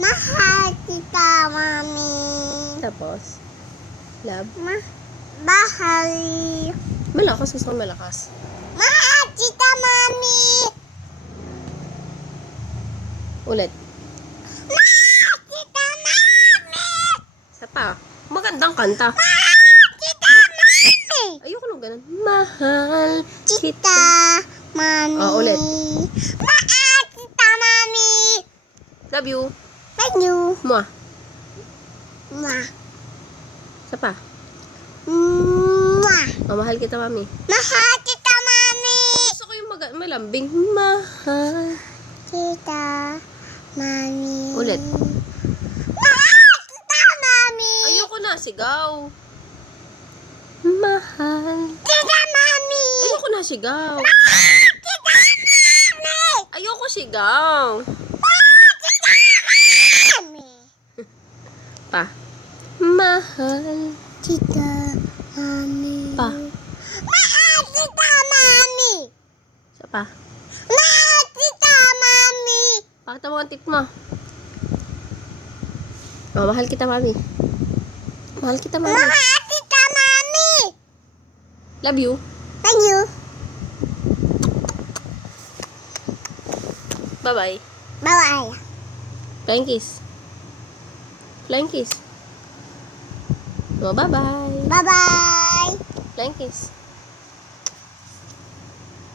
Mahal kita, Mami. Tapos, love. Mahal. Malakas, gusto ko malakas. Mahal kita, Mami. Ulit. Mahal kita, Mami. Isa pa. Magandang kanta. Mahal kita, Mami. Ayoko nung ganun. Mahal Kita, kita. Mami. Ulit. Mahal kita, Mami. Love you. Thank you. Mwah. Mwah. Isa pa. Mwah. Mahal kita, mami. Mahal kita, Mami. Gusto ko yung malambing. Mahal. Kita, Mami. Ulit. Mahal kita, Mami. Ayoko na, sigaw. Mahal. Kita, Mami. Ayoko na, sigaw. Mahal kita, Mami. Ayoko sigaw. Mahal kita, Mami. Pa. Mahal. Kita, Mami. Pa. Mahal kita, Mami. Isa pa. Mahal kita, Mami. Pakita mo ang tit mo. Mahal kita, mami. Mahal kita, mami. Mahal kita, Mami. Love you. Thank you. Bye-bye. Bye-bye. Flying kiss. Flying kiss. Oh, bye-bye. Bye-bye. Flying kiss.